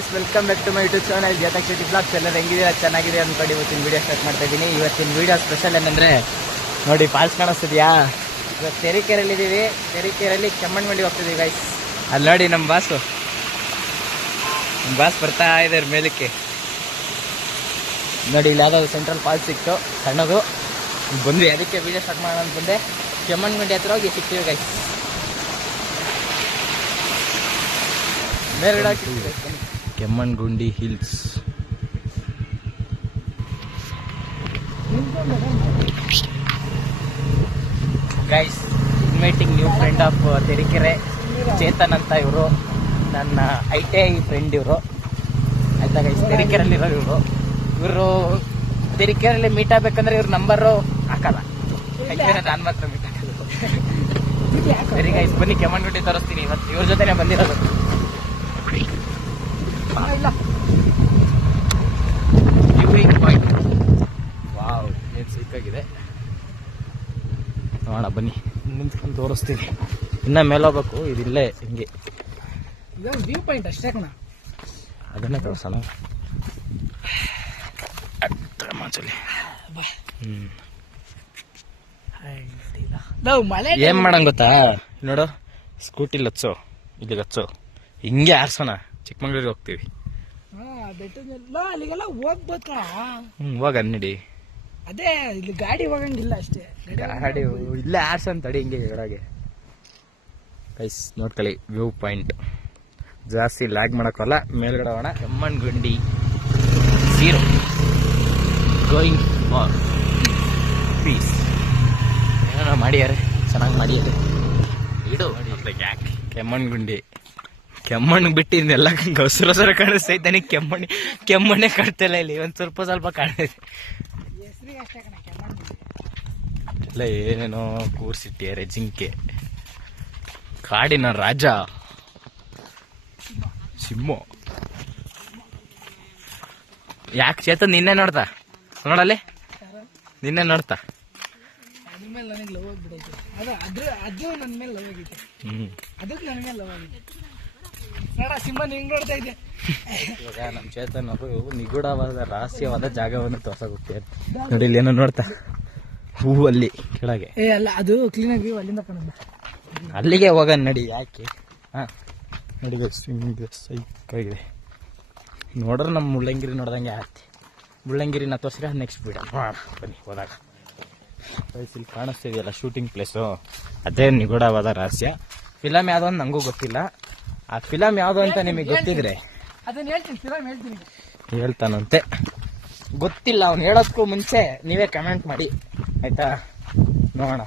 Guys, welcome back to my YouTube channel ಜತಕ್ city blogs. ಎಲ್ಲರೂ ಹೆಂಗಿದ್ದೀರಾ? ಚೆನ್ನಾಗಿದೆ ಅನ್ಕೊಂಡು ಇವತ್ತಿನ ವಿಡಿಯೋ ಸ್ಟಾರ್ಟ್ ಮಾಡ್ತಾ ಇದ್ದೀನಿ. ಇವತ್ತಿನ ವಿಡಿಯೋ ಸ್ಪೆಷಲ್ ಏನಂದ್ರೆ ನೋಡಿ, ಫಾಲ್ಸ್ ಕಾಣಿಸ್ತಿದ್ಯಾ? ಇವತ್ತು ತೆರೀಕೆರೆಯಲ್ಲಿದ್ದೀವಿ. ತೆರೀಕೆರೆಯಲ್ಲಿ ಕೆಮ್ಮಣ್ಣುಗುಂಡಿ ಹೋಗ್ತಿದ್ದೀವಿ ಗೈಸ್. ಅಲ್ಲಿ ನೋಡಿ ನಮ್ಮ ಬಾಸ್ ಬರ್ತಾ ಇದ್ದಾರೆ ಮೇಲಕ್ಕೆ. ನೋಡಿ, ಇಲ್ಲಿ ಯಾವುದಾದ್ರು ಸೆಂಟ್ರಲ್ ಫಾಲ್ಸ್ ಸಿಕ್ತು ಸಣ್ಣದು, ಬಂದ್ವಿ. ಅದಕ್ಕೆ ವಿಡಿಯೋ ಸ್ಟಾರ್ಟ್ ಮಾಡೋಣ ಅಂತ ಬಂದೆ. ಕೆಮ್ಮಣ್ಣುಗುಂಡಿ ಹತ್ರ ಹೋಗಿ ಸಿಕ್ತೀವಿ guys. Kemmangundi hills. Guys, inviting new friend of Tarikere, Chetan ಅಂತ. ಇವರು ನನ್ನ ITI ಫ್ರೆಂಡ್ ಇವರು, ಆಯ್ತಾ ಗೈಸ್? ತೆರೀಕೆರೆಯಲ್ಲಿರೋ ಇವರು ತೆರೀಕೆರೆಯಲ್ಲಿ ಮೀಟ್ ಆಗ್ಬೇಕಂದ್ರೆ ಇವ್ರ ನಂಬರು ಹಾಕಲ್ಲ, ಯಾಕಂದ್ರೆ ನಾನು ಮಾತ್ರ ಮೀಟ್ ಹಾಕೋದು. ಸರಿ ಗೈಸ್, ಬನ್ನಿ ಕೆಮ್ಮಣ್ಣುಗುಂಡಿ ತೋರಿಸ್ತೀನಿ. ಇವತ್ತು ಇವ್ರ ಜೊತೆನೇ ಬಂದಿರೋದು. ವಾವ್, ಏನು ಸಿಕ್ಕಾಗಿದೆ ನೋಡ. ಬನ್ನಿ ನಿಂತ್ಕೊಂಡು ತೋರಿಸ್ತೀನಿ. ಇನ್ನ ಮೇಲೆ ಹೋಗ್ಬೇಕು. ಇದಿಲ್ಲೇ ಹಿಂಗೆ ವ್ಯೂ ಪಾಯಿಂಟ್ ಅಷ್ಟೇ ಕಣ, ಅದನ್ನೇ ತೋರಿಸೋಣ. ಏನ್ ಮಾಡಂಗ್ ಗೊತ್ತಾ? ನೋಡು, ಸ್ಕೂಟಿಲಿ ಹಚ್ಚು, ಇಲ್ಲಿಗೆ ಹಚ್ಚು, ಹಿಂಗೆ ಆರ್ಸೋಣ. ಚಿಕ್ಕಮಂಗ್ಳೂರಿಗೆ ಹೋಗ್ತೀವಿ. ಅಲ್ಲಿಗೆಲ್ಲ ಹೋಗ್ಬೇಕ. ಹೋಗ ನಡಿ. ಅದೇ ಇಲ್ಲಿ ಗಾಡಿ ಹೋಗಂಗಿಲ್ಲ ಅಷ್ಟೇ. ಗಾಡಿ ಇಲ್ಲೇ ಆರ್ಸನ್ ತಡಿ, ಹಿಂಗೆ ಒಳಗೆ. ಗೈಸ್ ನೋಡ್ಕೊಳ್ಳಿ, ವ್ಯೂ ಪಾಯಿಂಟ್ ಜಾಸ್ತಿ ಲ್ಯಾಗ್ ಮಾಡಕ್ಕಲ್ಲ. ಮೇಲ್ಗಡೆ ಹೋಗೋಣ. Kemmangundi zero going for peace. ಏನೋ ಮಾಡಿಯಾರೆ, ಚೆನ್ನಾಗಿ ಮಾಡಿಯಾರೆ. ಇಡು ಯಾಕೆ ಕೆಮ್ಮಣ್ಣುಗುಂಡಿ. ಕೆಮ್ಮಣ್ಣು ಬಿಟ್ಟಿದ್ದೆಲ್ಲ ಗಸರ ಕಾಣಿಸ್ತೈತೆ. ನನಗೆ ಕೆಮ್ಮಣ್ಣೆ ಕಾಣ್ತಿಲ್ಲ. ಇಲ್ಲಿ ಒಂದು ಸ್ವಲ್ಪ ಕಾಣ್ತೈತೆ. ಎಲ್ಲ ಏನೇನೋ ಕೂರ್ಸಿಟ್ಟಿದ್ದಾರೆ. ಜಿಂಕೆ, ಕಾಡಿನ ರಾಜ ಸಿಂಹ. ಯಾಕೆ ಚೇತನ್ ನಿನ್ನೆ ನೋಡ್ತಾ? ನೋಡಲ್ಲಿ ನಿನ್ನೆ ನೋಡ್ತಾ. ಸಿಂಹ ನಿಂಗ್ ನೋಡ್ತಾ ಇದ್ದೆ. ಇವಾಗ ನಮ್ಮ ಚೇತನ್ ಅವರು ನಿಗೂಢವಾದ ರಹಸ್ಯವಾದ ಜಾಗವನ್ನು ತೋರ್ಸೋಗುತ್ತಾರೆ. ನೋಡಿ, ಇಲ್ಲಿ ಏನೋ ನೋಡ್ತಾ, ಹೂವು ಅಲ್ಲಿ ಕೆಳಗೆ. ಅಲ್ಲ, ಅದು ಕ್ಲೀನ್ ಆಗಿ ಅಲ್ಲಿಂದ ಕಾಣಲ್ಲ. ಅಲ್ಲಿಗೆ ಹೋಗೋಣ ನಡಿ. ಯಾಕೆ? ಹಾ ನೋಡಿ, ಸೈಕಾಗಿದೆ. ನೋಡ್ರೆ ನಮ್ಮ ಮುಳ್ಳಂಗಿರಿ ನೋಡ್ದಂಗೆ ಆಯ್ತು. ಮುಳ್ಳಂಗಿರಿನ ತೋರಿಸ್ರೆ ನೆಕ್ಸ್ಟ್ ಬಿಡ. ಬನ್ನಿ ಹೋದಾಗ. ಇಲ್ಲಿ ಕಾಣಿಸ್ತಿದೆಯಲ್ಲ ಶೂಟಿಂಗ್ ಪ್ಲೇಸು, ಅದೇ ನಿಗೂಢವಾದ ರಹಸ್ಯ. ಫಿಲಮ್ ಯಾವುದೋ ಅಂತ ನನಗೂ ಗೊತ್ತಿಲ್ಲ. ಆ ಫಿಲಮ್ ಯಾವುದು ಅಂತ ನಿಮಗೆ ಗೊತ್ತಿದ್ರೆ ಹೇಳ್ತಾನಂತೆ. ಗೊತ್ತಿಲ್ಲ, ಅವ್ನು ಹೇಳೋದಕ್ಕೂ ಮುಂಚೆ ನೀವೇ ಕಮೆಂಟ್ ಮಾಡಿ, ಆಯ್ತಾ? ನೋಡೋಣ.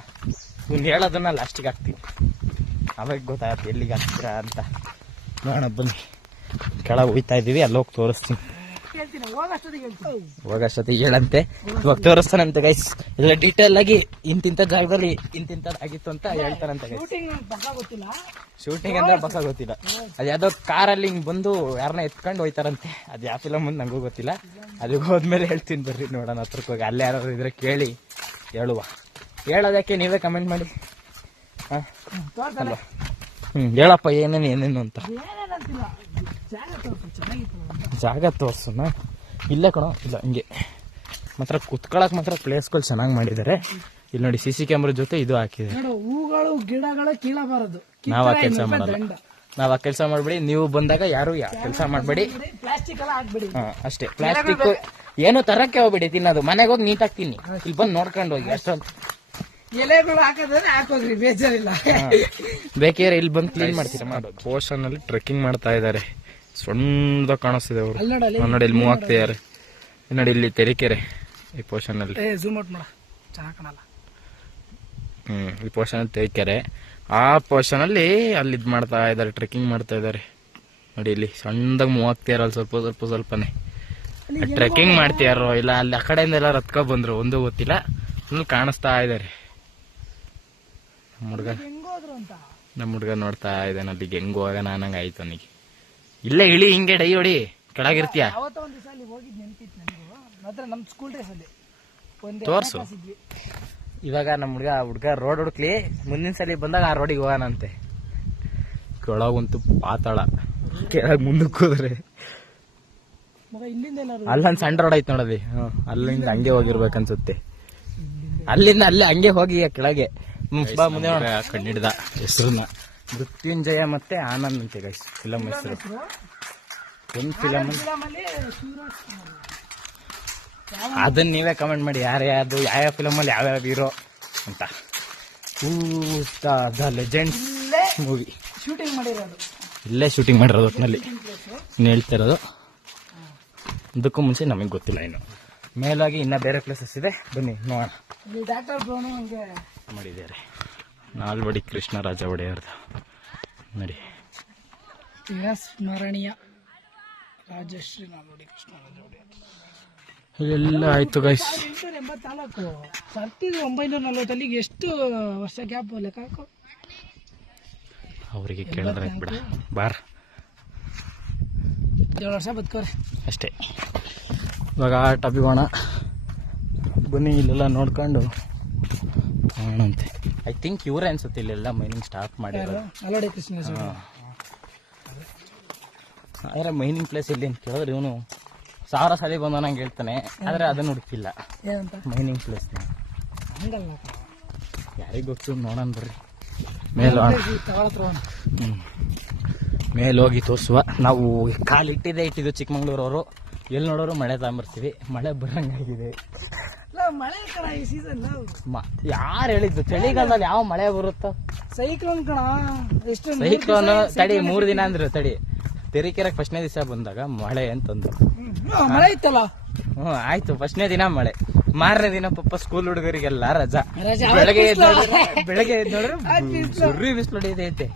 ಇವ್ನು ಹೇಳೋದನ್ನ ಲಾಸ್ಟಿಗೆ ಹಾಕ್ತೀನಿ, ಅವಾಗ ಗೊತ್ತಾಗತ್ತೆ ಎಲ್ಲಿಗೆ ಹಾಕ್ತೀರಾ ಅಂತ. ನೋಡೋಣ ಬನ್ನಿ. ಕೆಳಗೆ ಹೋಗ್ತಾ ಇದ್ದೀವಿ, ಅಲ್ಲಿ ಹೋಗಿ ತೋರಿಸ್ತೀನಿ. ಹೋಗಷ್ಟೊತ್ತಿಗೆ ಹೇಳಂತೆ, ಇವಾಗ ತೋರಿಸ್ತಾನಂತೆ ಗೈಸ್. ಎಲ್ಲ ಡೀಟೇಲ್ ಆಗಿ ಇಂತಿಂತ ಜಾಗದಲ್ಲಿ ಇಂತಿಂತದ್ದಾಗಿತ್ತು ಅಂತ ಹೇಳ್ತಾನಂತೆ ಗೈಸ್. ಶೂಟಿಂಗ್ ಅಂದ್ರೆ ಬಸ ಗೊತ್ತಿಲ್ಲ. ಅದು ಯಾವ್ದೋ ಕಾರಲ್ಲಿ ಹಿಂಗ್ ಬಂದು ಯಾರನ್ನ ಎತ್ಕೊಂಡು ಹೋಯ್ತಾರಂತೆ. ಅದು ಯಾವ ಫಿಲಮ್ ಅಂತ ನಂಗೂ ಗೊತ್ತಿಲ್ಲ. ಅಲ್ಲಿಗೆ ಹೋದ್ಮೇಲೆ ಹೇಳ್ತೀನಿ ಬರ್ರಿ, ನೋಡೋಣ. ಹತ್ರಕ್ಕೆ ಹೋಗಿ ಅಲ್ಲೇ ಯಾರು ಇದ್ರೆ ಕೇಳಿ ಹೇಳೋದಕ್ಕೆ ನೀವೇ ಕಮೆಂಟ್ ಮಾಡಿ. ಅಲ್ವಾ? ಹೇಳಪ್ಪ ಏನೇನು ಅಂತ. ಜಾಗ ತೋರ್ಸೋಣ. ಇಲ್ಲೇ ಕಣೋ, ಇಲ್ಲ ಹಿಂಗೆ ಮಾತ್ರ ಕುತ್ಕೊಳಕ್ ಮಾತ್ರ ಪ್ಲೇಸ್ಗಳು ಚೆನ್ನಾಗಿ ಮಾಡಿದ್ದಾರೆ. ಇಲ್ಲಿ ನೋಡಿ, CC ಕ್ಯಾಮ್ರಾ ಜೊತೆ ಇದು ಹಾಕಿದೆ. ಹೂಗಳು ಗಿಡಗಳು ಕೀಳಬಾರದು. ನಾವ್ ಆ ಕೆಲಸ ಮಾಡಲ್ಲ. ನಾವ್ ಆ ಕೆಲಸ ಮಾಡ್ಬೇಡಿ. ನೀವು ಬಂದಾಗ ಯಾರು ಕೆಲಸ ಮಾಡ್ಬೇಡಿ. ಪ್ಲಾಸ್ಟಿಕ್ ಎಲ್ಲ ಹಾಕ್ಬೇಡಿ. ಅಷ್ಟೇ. ಪ್ಲಾಸ್ಟಿಕ್ ಏನು ತರಕ್ಕೆ ಹೋಗ್ಬೇಡಿ. ತಿನ್ನೋದು ಮನೆಗೆ ಹೋಗಿ ನೀಟಾಗಿ ತಿನ್ನಿ. ಇಲ್ಲಿ ಬಂದು ನೋಡ್ಕೊಂಡು ಹೋಗಿ. ಅಷ್ಟೊಂದು ಎಲೆಗಳು ಹಾಕೋದ್ರೆ ಹಾಕೋದ್ರಿ, ಬೇಜಾರಿಲ್ಲ. ಬೇಕಿದ್ರೆ ಇಲ್ಲಿ ಬಂದು ಕ್ಲೀನ್ ಮಾಡ್ತೀರಾ. ಮಾಡೋದು ಪೋರ್ಷನ್ ಅಲ್ಲಿ ಟ್ರೆಕ್ಕಿಂಗ್ ಮಾಡ್ತಾ ಇದ್ದಾರೆ. ಸಣ್ಣದ ಕಾಣಿಸ್ತಿದೆ ಅವರು. ನೋಡಿ, ಇಲ್ಲಿ ಮೂವ್ ಆಗ್ತಿದ್ದಾರೆ. ನೋಡಿ, ಇಲ್ಲಿ ತೆರೀಕೆರೆ ಈ ಪೋರ್ಷನ್ ಅಲ್ಲಿ. ಝೂಮ್ ಔಟ್ ಮಾಡ, ಚೆನ್ನಾಗಿ ಕಾಣಲ್ಲ. ಈ ಪೋರ್ಷನ್ ಅಲ್ಲಿ ತೆರೀಕೆರೆ. ಆ ಪೋರ್ಷನ್ ಅಲ್ಲಿ ಅಲ್ಲಿ ಇದು ಮಾಡ್ತಾ ಇದ್ದಾರೆ, ಟ್ರೆಕ್ಕಿಂಗ್ ಮಾಡ್ತಾ ಇದ್ದಾರೆ. ನೋಡಿ, ಇಲ್ಲಿ ಸಣ್ಣದಾಗ ಮೂವ್ ಆಗ್ತಿದಾರಲ್ಲ, ಸ್ವಲ್ಪನೇ ಟ್ರೆಕ್ಕಿಂಗ್ ಮಾಡ್ತಿಯಾರೋ ಇಲ್ಲ ಅಲ್ಲಿ ಆ ಕಡೆಯಿಂದ ಎಲ್ಲ ರತ್ಕೊ ಬಂದ್ರು, ಒಂದು ಗೊತ್ತಿಲ್ಲ. ಫುಲ್ ಕಾಣಿಸ್ತಾ ಇದ್ದಾರೆ. ನಮ್ಮ ಹುಡುಗ ನೋಡ್ತಾ ಇದ್ದಾನೆ ಅಲ್ಲಿಗೆ ಹೆಂಗ್ ಹೋಗೋಣ ಅನ್ನಂಗ ಆಯ್ತು ಅವನಿಗೆ. ಇಲ್ಲೇ ಇಳಿ, ಹಿಂಗೆ ಡೈ ಹೊಡಿ, ಕೆಳಗಿರ್ತೀಯ. ತೋರ್ಸು. ಇವಾಗ ನಮ್ಮ ಹುಡುಗ ರೋಡ್ ಹುಡುಕ್ಲಿ, ಮುಂದಿನ ಸಲ ಬಂದಾಗ ಆ ರೋಡಿಗೆ ಹೋಗೋಣಂತೆ. ಕೆಳಗಂತೂ ಪಾತಾಳ, ಕೆಳಗೆ ಮುಂದಕ್ಕೆ ಹೋದ್ರೆ ಮಗ ಇಲ್ಲಿಂದ ಎಲ್ಲಾರು ಅಲ್ಲೊಂದು ಸಣ್ಣ ರೋಡ್ ಐತೆ ನೋಡದಿ, ಅಲ್ಲಿಂದ ಹಂಗೆ ಹೋಗಿರ್ಬೇಕನ್ಸುತ್ತೆ. ಅಲ್ಲಿಂದ ಅಲ್ಲೇ ಹಂಗೆ ಹೋಗಿ ಕೆಳಗೆ ಬಾ ಮುಂದೆ ನೋಡ. ಕಂಡಿಡ್ದ ಹೆಸರನ್ನ ಮೃತ್ಯುಂಜಯ ಮತ್ತೆ ಆನಂದ್ ಅಂತೆ ಗೈಸ್ ಫಿಲಮ್ ಹೆಸರು. ಒಂದು ಫಿಲಮ್ ಅದನ್ನ ನೀವೇ ಕಮೆಂಟ್ ಮಾಡಿ ಯಾರ್ಯಾವ್ದು ಯಾವ ಫಿಲಮ್ ಅಲ್ಲಿ ಯಾವ್ಯಾವ ಹೀರೋ ಅಂತ. ದ ಲೆಜೆಂಡ್ಸ್ ಮೂವಿ ಶೂಟಿಂಗ್ ಮಾಡಿರೋದು, ಇಲ್ಲೇ ಶೂಟಿಂಗ್ ಮಾಡಿರೋದು ಒಟ್ಟಿನಲ್ಲಿ ಹೇಳ್ತಾ ಇರೋದು. ಇದಕ್ಕೂ ಮುಂಚೆ ನಮಗೆ ಗೊತ್ತಿಲ್ಲ ಇನ್ನು. ಮೇಲಾಗಿ ಇನ್ನ ಬೇರೆ ಪ್ಲೇಸಸ್ ಇದೆ, ಬನ್ನಿ ನೋಡೋಣ. ಇಲ್ಲಿ ಡಾಕ್ಟರ್ ಬ್ರೌನು ಹಂಗೆ ಮಾಡಿದ್ದಾರೆ. ನಾಲ್ವಡಿ ಕೃಷ್ಣರಾಜ ಒಡೆಯರ್ದು ನೋಡಿ. ಸ್ಮರಣೀಯ ರಾಜಶ್ರೀ ನಾಲ್ವಡಿ ಕೃಷ್ಣರಾಜ ಒಡೆಯರ್. ಎಲ್ಲ ಆಯ್ತು ಗೈಸ್. 884 ಸರ್ತಿದ್ದು 940. ಎಷ್ಟು ವರ್ಷ ಗ್ಯಾಪ್ ಲೆಕ್ಕ ಹಾಕು. ಅವರಿಗೆ ಕೇಳಿದ್ರೆ ಬಿಡ ಬಾರ್ 7 ವರ್ಷ ಬದುಕೋರೆ ಅಷ್ಟೇ. ಇವಾಗ ಟಾಪಿಗೆ ಹೋಗೋಣ ಬನ್ನಿ. ಇಲ್ಲೆಲ್ಲ ನೋಡ್ಕೊಂಡು ಹೋಗೋಣಂತೆ. ಐ ಥಿಂಕ್ ಇವರೇ ಅನ್ಸುತ್ತೆ ಇಲ್ಲೆಲ್ಲ ಮೈನಿಂಗ್ ಸ್ಟಾರ್ಟ್ ಮಾಡಿರೋದು. ನಾಲ್ವಡಿ ಕೃಷ್ಣರಾಜ ಆದರೆ ಮೈನಿಂಗ್ ಪ್ಲೇಸ್ ಇಲ್ಲಿ ಅಂತ ಕೇಳಿದ್ರೆ ಇವನು 1000 ಸಲ ಬಂದ ನಂಗೆ ಹೇಳ್ತಾನೆ, ಆದರೆ ಅದನ್ನು ಹುಡುಕಿಲ್ಲ ಏನಂತ ಮೈನಿಂಗ್ ಪ್ಲೇಸ್ನ. ಹಂಗಲ್ಲ, ಯಾರಿಗೆ ಗೊತ್ತು, ನೋಡೋಣ ಬರ್ರಿ. ಮೇಲೆ ಮೇಲೆ ಹೋಗಿ ತೋರಿಸುವ. ನಾವು ಇಟ್ಟಿದ್ದು ಚಿಕ್ಕಮಂಗ್ಳೂರವರು. ಎಲ್ಲಿ ನೋಡೋರು ಮಳೆ ತಗೊಂಬರ್ತೀವಿ, ಮಳೆ ಬರಂಗಾಗಿದೆ. ಮಳೆ ಕಣ ಈ ಸೀಸನ್. ಯಾರು ಹೇಳಿದ್ದು ಚಳಿಗಾಲದಲ್ಲಿ ಯಾವ ಮಳೆ ಬರುತ್ತೋ? ಸೈಕ್ಲೋನ್ ಕಣ. ಎಷ್ಟು ಸೈಕ್ಲೋನ್ ತಡಿ 3 ದಿನ ಅಂದ್ರೆ ತಡಿ. ತೆರಿಕೆರೆಗೆ ಫಸ್ಟ್ನೇ ದಿವಸ ಬಂದಾಗ ಮಳೆ ಅಂತಂದ್ರು. ಮಳೆ ಇತ್ತಲ್ಲ. ಆಯ್ತು, ಫಸ್ಟ್ನೇ ದಿನ ಮಳೆ, ಮಾರನೇ ದಿನ ಪಾಪ ಸ್ಕೂಲ್ ಹುಡುಗರಿಗೆಲ್ಲ ರಜಾ. ಬೆಳಗ್ಗೆ ಎದ್ದು ನೋಡಿದ್ರೆ ಸುರ್ರಿ ಬಿಸಿಲು ಹೊಡೆಯೈತೆ.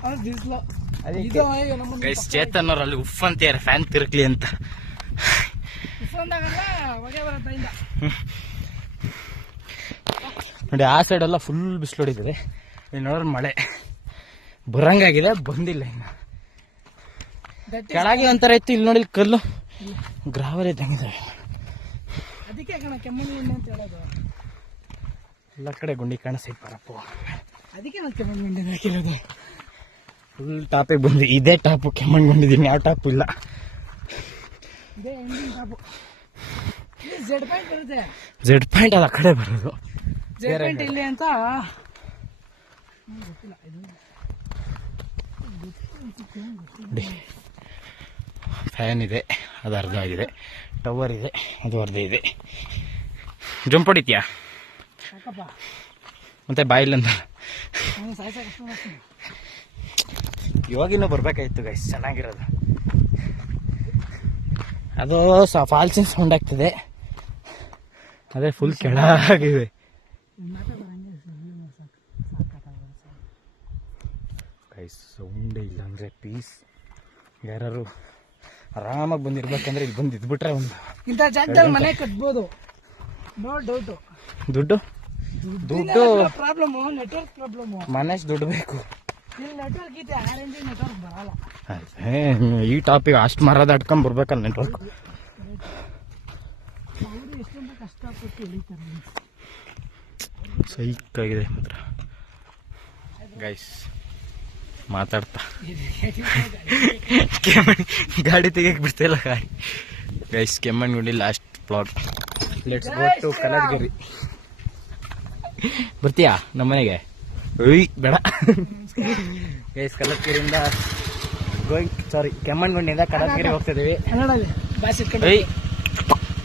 ಚೇತನ್ ಅವ್ರು ಅಲ್ಲಿ ಉಫ್ ಅಂತಾರೆ ಫ್ಯಾನ್ ತಿರುಗ್ಲಿ ಅಂತ. ನೋಡಿ ಆ ಸೈಡ್ ಎಲ್ಲ ಫುಲ್ ಬಿಸಿಲು ಹೊಡಿತದೆ. ಇಲ್ಲಿ ನೋಡ್ರೆ ಮಳೆ ಬರಂಗಾಗಿದೆ, ಬಂದಿಲ್ಲ ಇನ್ನು. ಕೆಳಗೆ ಒಂಥರ ಇತ್ತು, ಇಲ್ಲಿ ನೋಡಿ ಕಲ್ಲು ಗ್ರಾವಲ್ ಇದ್ದಂಗಿದಾವೆ. ಅದಕ್ಕೆ ಕಣ ಕೆಮ್ಮಣ್ಣಿ ಗುಂಡಿ ಅಂತ ಹೇಳೋದು. ಎಲ್ಲ ಕಡೆ ಗುಂಡಿ ಕಾಣಿಸ್ತೈತೆ ಬರಪ್ಪ. ಅದಕ್ಕೆ ನಾವು ಕೆಮ್ಮಣ್ಣಿ ಗುಂಡಿ ಹಾಕಿರೋದು. ಫುಲ್ ಟಾಪಿಗೆ ಬಂದು ಇದೇ ಟಾಪು ಕೆಮ್ಮಣ್ಕೊಂಡಿದ್ದೀನಿ, ಯಾವ ಟಾಪು ಇಲ್ಲ. ಇದೇ ಎಂಡಿಂಗ್ ಟಾಪು. ಜೆಡ್ ಪಾಯಿಂಟ್ ಬರುತ್ತೆ. ಜೆಡ್ ಪಾಯಿಂಟ್ ಅದು ಆ ಕಡೆ ಬರೋದು. ಜೆಡ್ ಪಾಯಿಂಟ್ ಇಲ್ಲಿ ಅಂತ ಗೊತ್ತಿಲ್ಲ. ಫ್ಯಾನ್ ಇದೆ, ಅದು ಅರ್ಧ ಆಗಿದೆ. ಟವರ್ ಇದೆ, ಅದು ಅರ್ಧ ಇದೆ. ಜಂಪ್ ಹೊಡಿತೀಯಾ ಸಾಕಪ್ಪ ಮತ್ತೆ ಬಾಯಿಲ್ಲಂದ. ಸಾಯ್ಸಕಷ್ಟ ಇವಾಗಿನೂ ಬರ್ಬೇಕಾಯ್ತು ಗೈಸ್, ಚೆನ್ನಾಗಿರೋದು. ಅದು ಫಾಲ್ಸಿನ ಸೌಂಡ್ ಆಗ್ತದೆ, ಅದೇ ಫುಲ್ ಕೆಳಗಿದೆ. ಗೈಸ್ ಸೌಂಡೇ ಇಲ್ಲ ಅಂದ್ರೆ ಪೀಸ್. ಯಾರು ಆರಾಮಾಗಿ ಬಂದಿರ್ಬೇಕಂದ್ರೆ ಇಲ್ಲಿ ಬಂದು ಇದ್ಬಿಟ್ರೆ ಒಂದು ಇಂಥ ಜಾಗದಲ್ಲಿ ಮನೆ ಕಟ್ಬೋದು, ನೋ ಡೌಟು. ದುಡ್ಡು ಪ್ರಾಬ್ಲಮ್, ನೆಟ್ವರ್ಕ್ ಪ್ರಾಬ್ಲಮ್. ಮನೇಶ್ ದುಡ್ಡು ಬೇಕು. ಇಲ್ಲಿ ನೆಟ್ವರ್ಕ್ ಇದೆ, ಆರೆಂಜ್ ನೆಟ್ವರ್ಕ್ ಬರಲ್ಲ. ಈ ಟಾಪಿಕ್ ಅಷ್ಟು ಮರ ದಾಟ್ಕೊಂಡ್ ಬರ್ಬೇಕಲ್ಲ ನೆಟ್ವರ್ಕ್. ಅವರು ಎಷ್ಟೊಂದು ಕಷ್ಟಪಟ್ಟು ಎಳಿತಾರೆ. ಸೈಕ್ ಆಗಿದೆ ಮಾತ್ರ ಗೈಸ್. ಮಾತಾಡ್ತಾ ಗಾಡಿ ತೆಗಿಯಕ್ ಬಿಡ್ತಿಲ್ಲ ಗಾಡಿ. Guys Kemmangundi last blog. Let's go to Kalargiri. ಬರ್ತೀಯಾ ನಮ್ಮನೆಗೆ? ಬೇಡ ಗೈಸ್. ಕಲರ್ಗಿರಿಯಿಂದ ಕೆಮ್ಮಣ್ಗುಂಡಿಯಿಂದ ಕಲರ್ಗಿರಿ ಹೋಗ್ತಿದೀವಿ.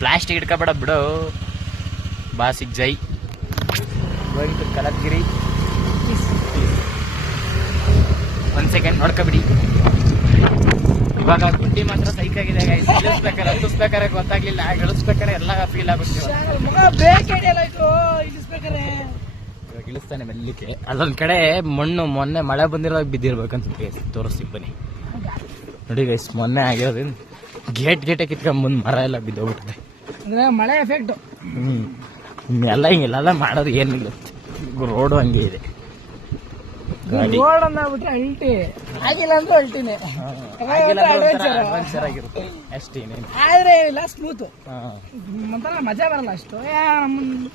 ಪ್ಲಾಸ್ಟಿಕ್ ಇಟ್ಕೋಬೇಡ ಬಿಡು. ಬಾಸಿಗ್ ಜೈ. Going to Kalargiri. ಒಂದ್ ಸೆಕೆಂಡ್ ನೋಡ್ಕೊಬಿಡಿ. ಇವಾಗ ಗುಂಡಿ ಮಾತ್ರ ಸೈಕ್ ಆಗಿದೆ ಗೈಸ್. ಇಳಿಸ್ಬೇಕಾರೆ ಹತ್ತಿಸ್ಬೇಕಾರೆ ಗೊತ್ತಾಗ್ಲಿಲ್ಲ, ಇಳಿಸ್ಬೇಕಾರೆ ಎಲ್ಲ ಫೀಲ್ ಆಗುತ್ತೆ. ಇವಾಗ ಇಳಿಸ್ತಾನೆ ಮೆಲ್ಲಿಕೆ. ಅಲ್ಲೊಂದ್ ಕಡೆ ಮಣ್ಣು ಮೊನ್ನೆ ಮಳೆ ಬಂದಿರೋವಾಗ ಬಿದ್ದಿರ್ಬೇಕಂತ ತೋರಿಸ್ತೀವಿ ಬನ್ನಿ. ನೋಡಿ ಗೈಸ್, ಮೊನ್ನೆ ಆಗಿರೋದ್ರಿಂದ ಗೇಟೆ ಕಿತ್ಕೊಂಡ್ ಮುಂದ್ ಮರ ಎಲ್ಲ ಬಿದ್ದೋಗ್ಬಿಟ್ಟಿದೆ. ಅಂದ್ರೆ ಮಳೆ ಎಫೆಕ್ಟ್. ಎಲ್ಲ ಹಿಂಗೆಲ್ಲ ಮಾಡೋದು ಏನಿಲ್ಲ, ರೋಡು ಹಂಗೆ ಇದೆ. ರೋಡ್ ಅಂದ್ಬಿಟ್ರೆ ಅಲ್ಟಿ ಆಗಿಲ್ಲ ಅಂತ ಅಲ್ಟಿನೇ ಅಷ್ಟೇ. ಆದ್ರೆ ಇಲ್ಲ ಸ್ಮೂತ್, ಒಂಥರ ಮಜಾ ಬರಲ್ಲ ಅಷ್ಟು.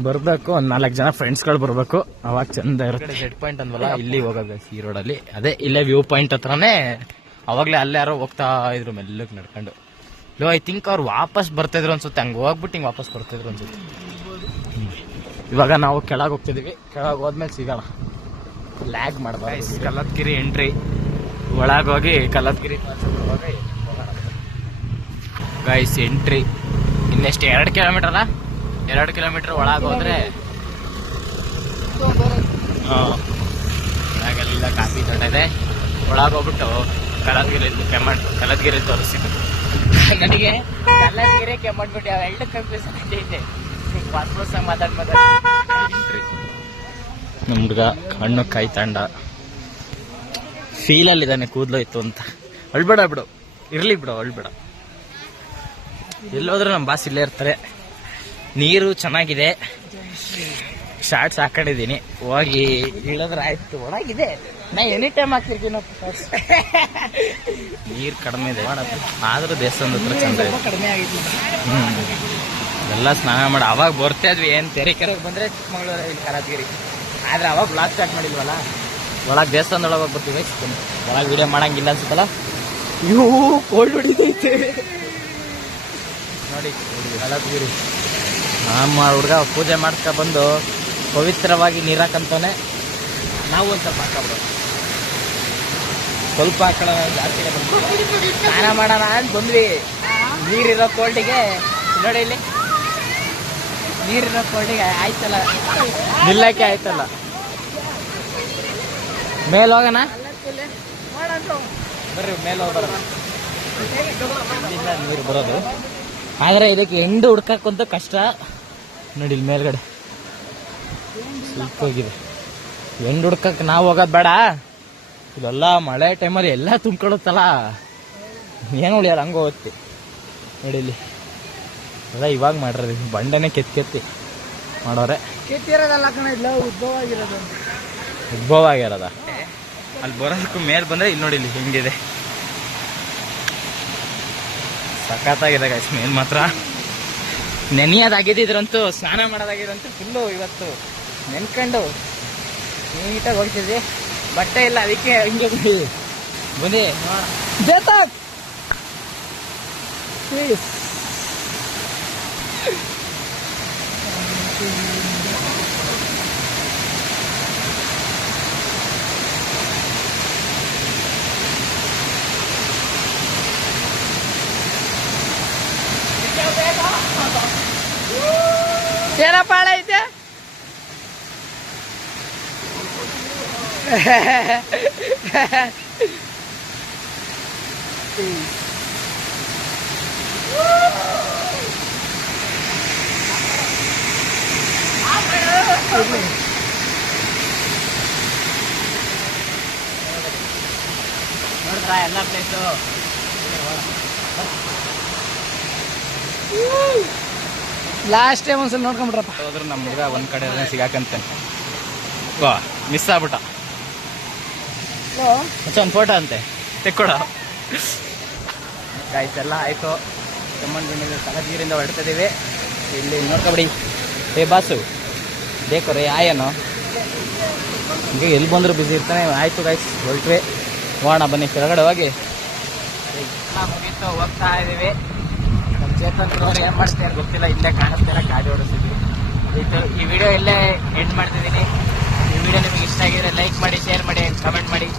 ಬರ್ಬೇಕು, ಒಂದ್ 4 ಜನ ಫ್ರೆಂಡ್ಸ್ ಗಳು ಬರ್ಬೇಕು, ಅವಾಗ ಚಂದ ಇರುತ್ತೆ. ಜೆಡ್ ಪಾಯಿಂಟ್ ಅಂದ್ವಲ್ಲ, ಇಲ್ಲಿ ಹೋಗೋದು ಈ ರೋಡಲ್ಲಿ. ಅದೇ ಇಲ್ಲೇ ವ್ಯೂ ಪಾಯಿಂಟ್ ಹತ್ರನೇ. ಅವಾಗ್ಲೇ ಅಲ್ಲೇ ಯಾರೋ ಹೋಗ್ತಾ ಇದ್ರು ಮೆಲ್ಲಕ್ ನಡ್ಕೊಂಡು. ಐ ಥಿಂಕ್ ಅವ್ರು ವಾಪಸ್ ಬರ್ತಿದ್ರು ಅನ್ಸುತ್ತೆ, ಹಂಗೆ ಹೋಗ್ಬಿಟ್ಟು ಹಿಂಗೆ ವಾಪಸ್ ಬರ್ತಿದ್ರು ಅನ್ಸುತ್ತೆ. ಇವಾಗ ನಾವು ಕೆಳಗೆ ಹೋಗ್ತಿದೀವಿ, ಕೆಳಗೆ ಹೋದ್ಮೇಲೆ ಸಿಗೋಣ. ಲ್ಯಾಗ್ ಮಾಡಬಾರ್ದು. ಕಲ್ಲತ್ಗಿರಿ ಎಂಟ್ರಿ, ಒಳಗೋಗಿ ಕಲ್ಲತ್ಗಿರಿ ಹೋಗಿ ಗೈಸ್ ಎಂಟ್ರಿ. ಇನ್ನೆಷ್ಟು 2 ಕಿಲೋಮೀಟರ್ ಅಲ್ಲ, 2 ಕಿಲೋಮೀಟರ್ ಒಳಗೆ ಹೋದ್ರೆ ಒಳಗೆಲ್ಲ ಕಾಫಿ ತೋಟ ಇದೆ. ಒಳಗೆ ಹೋಗ್ಬಿಟ್ಟು ಕಲ್ಲತ್ಗಿರಿ ತೋರಿಸ್ತಿದ್ರು ನನಗೆ. ಕಲ್ಲತ್ಗಿರಿ ಕೆಮ್ಮಟ್ಬಿಟ್ಟು ಅವೆರಡು ಕನ್ಫ್ಯೂಷನ್ ಇದೆ. ವಾಪಸ್ ಮಾತಾಡ್ಬೋದು. ನಮ್ಮ ಹುಡುಗ ಹಣ್ಣು ಕಾಯಿ ತಂಡ ಫೀಲಲ್ಲಿದ್ದಾನೆ, ಕೂದಲು ಇತ್ತು ಅಂತ. ಅಳ್ಬೇಡ ಬಿಡು, ಇರ್ಲಿ ಬಿಡು, ಅಳ್ಬೇಡ. ಎಲ್ಲೋದ್ರೂ ನಮ್ಮ ಬಾಸ್ ಇಲ್ಲೇ ಇರ್ತಾರೆ. ನೀರು ಚೆನ್ನಾಗಿದೆ, ಶಾರ್ಟ್ಸ್ ಹಾಕೊಂಡಿದ್ದೀನಿ. ಹೋಗಿ ಇಳಿದ್ರೆ ಆಯ್ತು. ಒಳಗಿದೆ, ನಾ ಎನಿ ಟೈಮ್ ಹಾಕ್ತಿರ್ತೀನಿ. ನೀರು ಕಡಿಮೆ ಇದೆ ಆದ್ರೂ ದೇವಸ್ಥಾನದ ಹತ್ರ ಚಂದ ಇದೆ. ಕಡಿಮೆ ಆಗಿತ್ತು. ಎಲ್ಲ ಸ್ನಾನ ಮಾಡಿ ಅವಾಗ ಬರ್ತಾ ಇದ್ವಿ. ಏನು ತೆರೆಕೆರೆಗೆ ಬಂದ್ರೆ ಚಿಕ್ಕಮಗಳೂರು, ಇಲ್ಲಿ ಕಲ್ಲತ್ಗಿರಿ. ಆದ್ರೆ ಅವಾಗ ಬ್ಲಾಗ್ ಸ್ಟಾರ್ಟ್ ಮಾಡಿಲ್ವಲ್ಲ, ಒಳಗೆ ದೇವಸ್ಥಾನದೊಳಗೆ ಹೋಗಿ ಬರ್ತೀವಿ. ಒಳಗೆ ವಿಡಿಯೋ ಮಾಡಂಗಿಲ್ಲ ಅನ್ಸುತ್ತಲ್ಲ. ಇವು ಕೋಲ್ಡ್ ಹೊಡಿತೈತೆ ನೋಡಿ ಕಲ್ಲತ್ಗಿರಿ. ನಮ್ಮ ಹುಡುಗ ಪೂಜೆ ಮಾಡ್ತಾ ಬಂದು ಪವಿತ್ರವಾಗಿ ನೀರು ಹಾಕಂತಾನೆ. ನಾವು ಒಂದು ಸ್ವಲ್ಪ ಹಾಕಬಿಡೋದು, ಸ್ವಲ್ಪ ಹಾಕೊಳ್ಳೋ ಜಾಸ್ತಿ ಬಂದ್ವಿ. ಸ್ನಾನ ಮಾಡೋಣ ಅಂತ ಬಂದ್ವಿ. ನೀರಿರೋ ಕೋಲ್ಡಿಗೆ ನೋಡಿ, ಇಲ್ಲಿ ನೀರಿರೋ ಕೋಲ್ಡಿಗೆ ಆಯ್ತಲ್ಲ, ನಿಲ್ಲಕ್ಕೆ ಆಯ್ತಲ್ಲ. ಮೇಲೆ ಹೋಗೋಣ ಬರ್ರಿ, ಮೇಲೆ ಹೋಗೋಣ. ನೀರು ಬರೋದು, ಆದರೆ ಇದಕ್ಕೆ ಎಂಡು ಹುಡ್ಕಕ್ಕಂತೂ ಕಷ್ಟ. ನೋಡಿ ಇಲ್ಲಿ ಮೇಲ್ಗಡೆ ಸ್ವಲ್ಪ ಹೋಗಿದೆ. ಎಂಡು ಹುಡ್ಕಕ್ಕೆ ನಾವು ಹೋಗೋದು ಬೇಡ. ಇಲ್ಲೆಲ್ಲ ಮಳೆ ಟೈಮಲ್ಲಿ ಎಲ್ಲ ತುಂಬ್ಕೊಳುತ್ತಲ್ಲ, ಏನು ಉಳಿಯಲ್ಲ, ಹಂಗೆ ಹೋಗುತ್ತೆ. ನೋಡಿ ಇಲ್ಲಿ ಎಲ್ಲ ಇವಾಗ ಮಾಡಿರೋದು, ಬಂಡೆನೇ ಕೆತ್ತಿ ಮಾಡೋರೆ. ಕೆತ್ತಿರೋದಲ್ಲ ಕಣ, ಇಲ್ಲ ಉದ್ಭವ ಆಗಿರೋದ. ಅಲ್ಲಿ ಬರೋದಕ್ಕೂ ಮೇಲೆ ಬಂದರೆ ಇಲ್ಲಿ ನೋಡಿ, ಇಲ್ಲಿ ಹಿಂಗಿದೆ. ಸಖತ್ತಾಗಿದೆ ಗೈಸ್. ಮೇಲ್ ಮಾತ್ರ ನೆನೆಯೋದಾಗಿದ್ರಂತೂ, ಸ್ನಾನ ಮಾಡೋದಾಗಿದ್ರಂತೂ ಫುಲ್ಲು ಇವತ್ತು ನೆನ್ಕೊಂಡು ನೀಟಾಗಿ ಹೋಗ್ತಿದ್ವಿ. ಬಟ್ಟೆ ಇಲ್ಲ, ಅದಕ್ಕೆ ಹಿಂಗೆ ಬಂದು ಜೇತಕ್ ಏನಪ್ಪ ಐತೆ. ನೋಡಿದ್ರ ಎಲ್ಲ ಪ್ಲೇಸು. ಲಾಸ್ಟ್ ಟೈಮ್ ಒಂದ್ಸಲ ನೋಡ್ಕೊಂಬಿಟ್ರಪ್ಪ. ಹೋದ್ರೆ ನಮ್ಮ ಹುಡುಗ ಒಂದ್ ಕಡೆ ಸಿಗಾಕಂತಾನೆ. ವಾ ಮಿಸ್ ಆಗ್ಬಿಟ್ಟ. ಒಂದು ಫೋಟೋ ಅಂತೆ ತೆಕ್ಕೊಡ. ಆಯ್ತೆಲ್ಲ ಆಯ್ತು. ಕಲ್ಲತ್ಗಿರಿಯಿಂದ ಹೊರಡ್ತಿದ್ದೀವಿ. ಇಲ್ಲಿ ನೋಡ್ಕೊಬಿಡಿ. ಏ ಬಾಸು ಬೇಕು ರೇ ಆಯನು ಈಗ ಎಲ್ಲಿ ಬಂದರೂ ಬಿಸಿ ಇರ್ತಾನೆ. ಆಯ್ತು ಗೈಸ್, ಹೊರಟ್ವಿ. ಹೋಗೋಣ ಬನ್ನಿ ಕೆಳಗಡೆ ಹೋಗಿ. ಮುಗೀತು, ಹೋಗ್ತಾ ಇದ್ದೀವಿ. ನಮ್ಮ ಚೇತನ್ ನೋಡಿ ಏನು ಮಾಡ್ತಾರೆ ಗೊತ್ತಿಲ್ಲ, ಇಲ್ಲೇ ಕಾಣಿಸ್ತಿಲ್ಲ, ಗಾಡಿ ಓಡಿಸ್ತಿದ್ವಿ. ಈ ವಿಡಿಯೋ ಇಲ್ಲೇ ಎಂಡ್ ಮಾಡ್ತಿದ್ದೀನಿ. ಈ ವಿಡಿಯೋ ನಿಮಗೆ ಇಷ್ಟ ಆಗಿದ್ರೆ ಲೈಕ್ ಮಾಡಿ, ಶೇರ್ ಮಾಡಿ, ಕಮೆಂಟ್ ಮಾಡಿ.